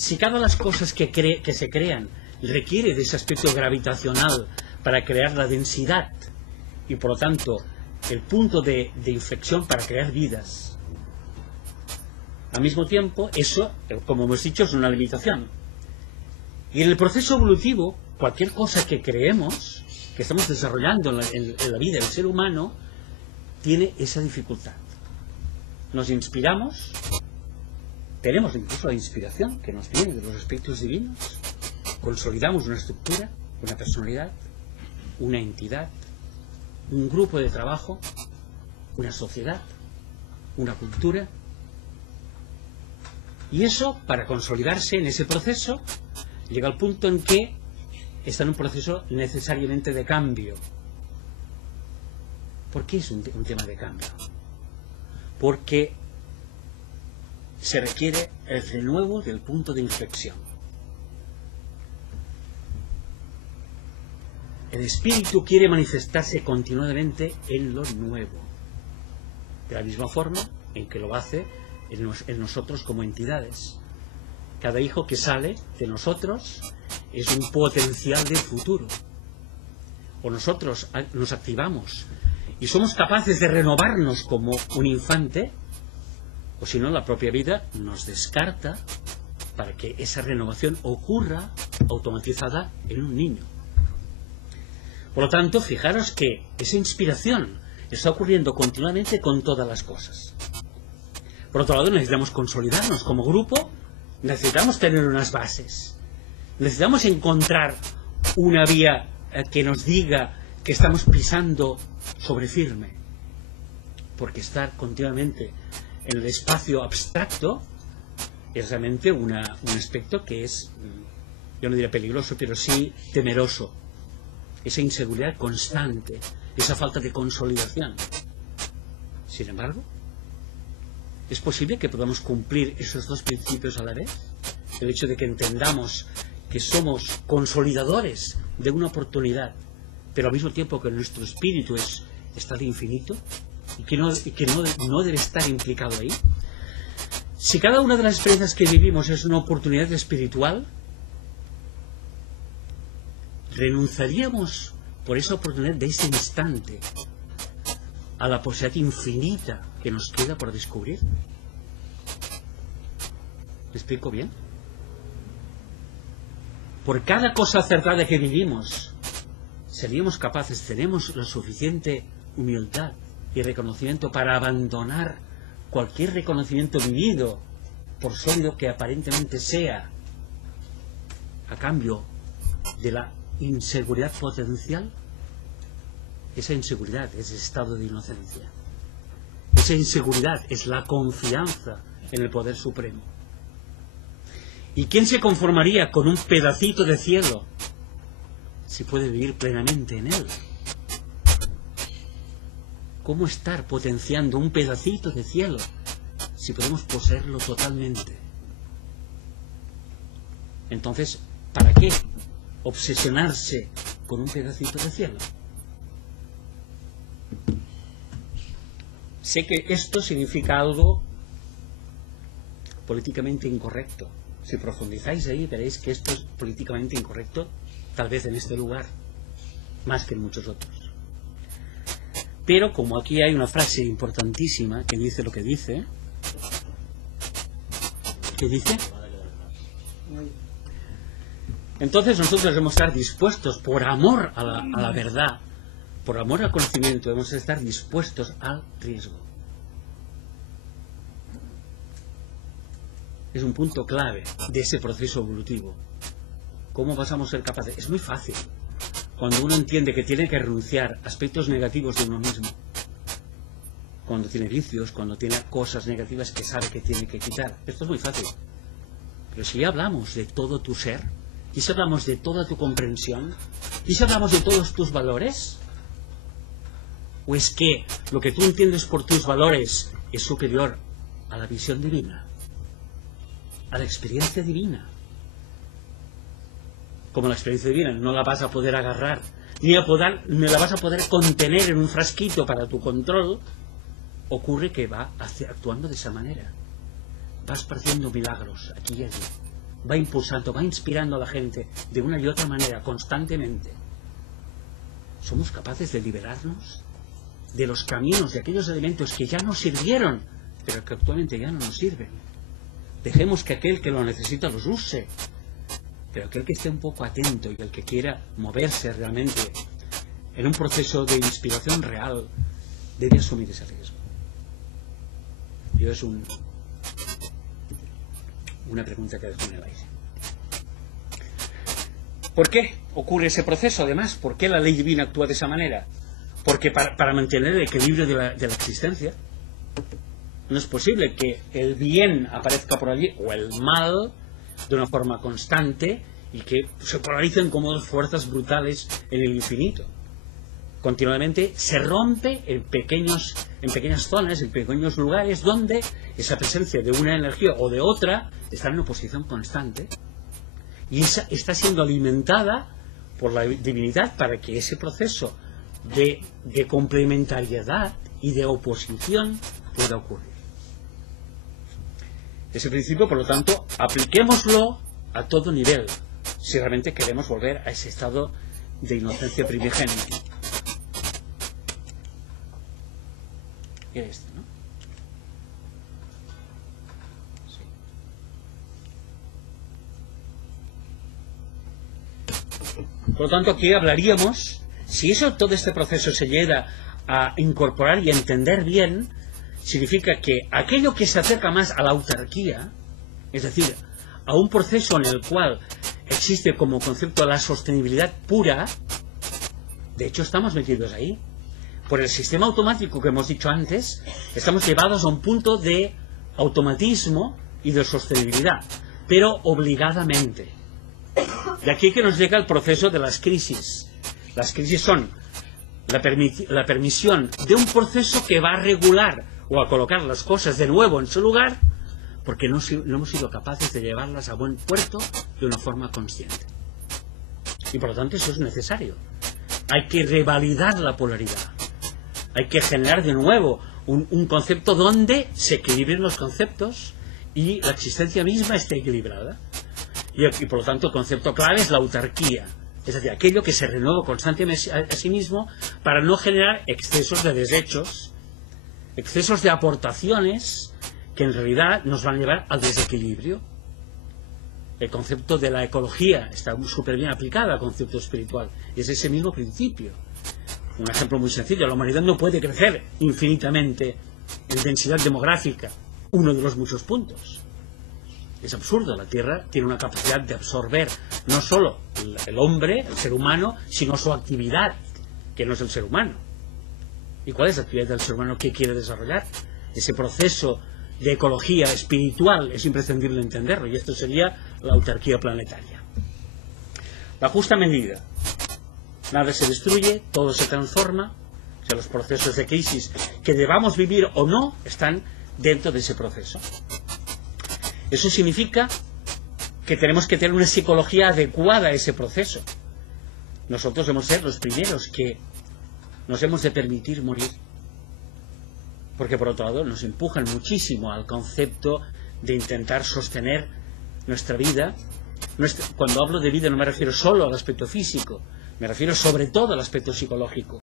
Si cada una de las cosas que se crean requiere de ese aspecto gravitacional para crear la densidad y por lo tanto el punto de inflexión para crear vidas, al mismo tiempo eso, como hemos dicho, es una limitación. Y en el proceso evolutivo, cualquier cosa que creemos, que estamos desarrollando en la vida del ser humano, tiene esa dificultad. Nos inspiramos, tenemos incluso la inspiración que nos viene de los aspectos divinos, consolidamos una estructura, una personalidad, una entidad, un grupo de trabajo, una sociedad, una cultura, y eso, para consolidarse en ese proceso, llega al punto en que está en un proceso necesariamente de cambio. ¿Por qué es un tema de cambio? Porque se requiere el renuevo del punto de inflexión. El espíritu quiere manifestarse continuamente en lo nuevo, de la misma forma en que lo hace en nosotros como entidades. Cada hijo que sale de nosotros es un potencial de futuro. O nosotros nos activamos y somos capaces de renovarnos como un infante, o si no, la propia vida nos descarta para que esa renovación ocurra automatizada en un niño. Por lo tanto, fijaros que esa inspiración está ocurriendo continuamente con todas las cosas. Por otro lado, necesitamos consolidarnos como grupo, necesitamos tener unas bases, necesitamos encontrar una vía que nos diga que estamos pisando sobre firme, porque estar continuamente en el espacio abstracto es realmente un aspecto que es, yo no diría peligroso, pero sí temeroso. Esa inseguridad constante, esa falta de consolidación. Sin embargo, ¿es posible que podamos cumplir esos dos principios a la vez? El hecho de que entendamos que somos consolidadores de una oportunidad, pero al mismo tiempo que nuestro espíritu está de infinito y que no debe estar implicado ahí. Si cada una de las experiencias que vivimos es una oportunidad espiritual, ¿renunciaríamos por esa oportunidad de ese instante a la posibilidad infinita que nos queda por descubrir? ¿Me explico bien? Por cada cosa acertada que vivimos, seríamos capaces, tenemos la suficiente humildad y reconocimiento para abandonar cualquier reconocimiento vivido, por sólido que aparentemente sea, a cambio de la inseguridad potencial. Esa inseguridad es el estado de inocencia. Esa inseguridad es la confianza en el poder supremo. ¿Y quién se conformaría con un pedacito de cielo si puede vivir plenamente en él? ¿Cómo estar potenciando un pedacito de cielo si podemos poseerlo totalmente? Entonces, ¿para qué obsesionarse con un pedacito de cielo? Sé que esto significa algo políticamente incorrecto. Si profundizáis ahí veréis que esto es políticamente incorrecto, tal vez en este lugar, más que en muchos otros. Pero como aquí hay una frase importantísima que dice lo que dice, ¿qué dice? Entonces nosotros debemos estar dispuestos, por amor a la verdad, por amor al conocimiento, debemos estar dispuestos al riesgo. Es un punto clave de ese proceso evolutivo. ¿Cómo pasamos a ser capaces? Es muy fácil. Cuando uno entiende que tiene que renunciar a aspectos negativos de uno mismo, cuando tiene vicios, cuando tiene cosas negativas que sabe que tiene que quitar, esto es muy fácil. Pero si hablamos de todo tu ser, y si hablamos de toda tu comprensión, y si hablamos de todos tus valores, ¿o es que lo que tú entiendes por tus valores es superior a la visión divina, a la experiencia divina? Como la experiencia divina no la vas a poder agarrar, ni la vas a poder contener en un frasquito para tu control, ocurre que va actuando de esa manera. Vas perdiendo milagros aquí y allí. va impulsando, va inspirando a la gente de una y otra manera, constantemente, somos capaces de liberarnos de los caminos, de aquellos elementos que ya nos sirvieron, pero que actualmente ya no nos sirven. Dejemos que aquel que lo necesita los use, pero aquel que esté un poco atento y el que quiera moverse realmente en un proceso de inspiración real, debe asumir ese riesgo. Yo es una pregunta que dejo en el aire. ¿Por qué ocurre ese proceso? Además, ¿por qué la ley divina actúa de esa manera? Porque para mantener el equilibrio de la existencia, no es posible que el bien aparezca por allí o el mal de una forma constante y que se polaricen como dos fuerzas brutales en el infinito. Continuamente se rompe en pequeñas zonas, en pequeños lugares donde esa presencia de una energía o de otra está en oposición constante y esa está siendo alimentada por la divinidad para que ese proceso de complementariedad y de oposición pueda ocurrir. Ese principio, por lo tanto, apliquémoslo a todo nivel si realmente queremos volver a ese estado de inocencia primigenia. Era este, ¿no? Sí. Por lo tanto, aquí hablaríamos, si todo este proceso se llega a incorporar y a entender bien, significa que aquello que se acerca más a la autarquía, es decir, a un proceso en el cual existe como concepto la sostenibilidad pura, de hecho estamos metidos ahí. Por el sistema automático que hemos dicho antes, estamos llevados a un punto de automatismo y de sostenibilidad, pero obligadamente. De aquí que nos llega el proceso de las crisis. Las crisis son la permisión de un proceso que va a regular o a colocar las cosas de nuevo en su lugar, porque no hemos sido capaces de llevarlas a buen puerto de una forma consciente. Y por lo tanto eso es necesario. Hay que revalidar la polaridad. Hay que generar de nuevo un concepto donde se equilibren los conceptos y la existencia misma esté equilibrada. Y por lo tanto el concepto clave es la autarquía, es decir, aquello que se renueva constantemente a sí mismo para no generar excesos de desechos, excesos de aportaciones que en realidad nos van a llevar al desequilibrio. El concepto de la ecología está súper bien aplicado al concepto espiritual, y es ese mismo principio. Un ejemplo muy sencillo: la humanidad no puede crecer infinitamente en densidad demográfica, uno de los muchos puntos. Es absurdo. La Tierra tiene una capacidad de absorber no solo el hombre, el ser humano, sino su actividad, que no es el ser humano. ¿Y cuál es la actividad del ser humano que quiere desarrollar? Ese proceso de ecología espiritual es imprescindible entenderlo, y esto sería la autarquía planetaria. La justa medida. Nada se destruye, todo se transforma. O sea, los procesos de crisis que debamos vivir o no están dentro de ese proceso. Eso significa que tenemos que tener una psicología adecuada a ese proceso. Nosotros debemos ser los primeros que nos hemos de permitir morir, porque por otro lado nos empujan muchísimo al concepto de intentar sostener nuestra vida. Cuando hablo de vida no me refiero solo al aspecto físico, me refiero sobre todo al aspecto psicológico.